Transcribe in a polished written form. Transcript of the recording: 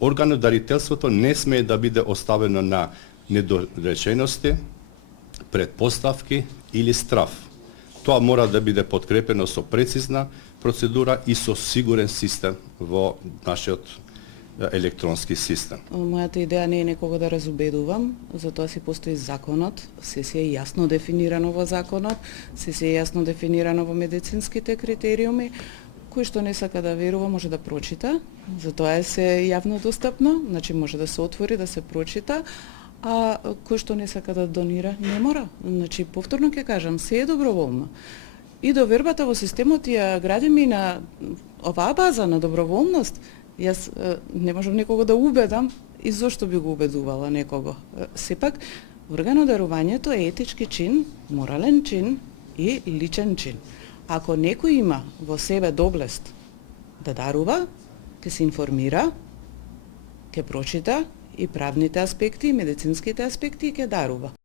Органодарителството не смее да биде оставено на недоречености, предпоставки или страф. Тоа мора да биде подкрепено со прецизна процедура и со сигурен систем во нашиот електронски систем. Мојата идеја не е некого да разубедувам, затоа си постои законот, се е јасно дефинирано во законот, се е јасно дефинирано во медицинските критериуми. Кој што не сака да верува може да прочита, затоа е се јавно достапно, значи може да се отвори, да се прочита, а кој што не сака да донира, не мора. Значи, повторно ќе кажам, се е доброволно. И довербата во системот ја градиме на оваа база на доброволност. Јас не можам некого да убедам и зошто би го убедувала некого. Сепак, органодарувањето е етички чин, морален чин и личен чин. Ако некој има во себе доблест да дарува, ќе се информира, ќе прочита и правните аспекти, и медицинските аспекти и ќе дарува.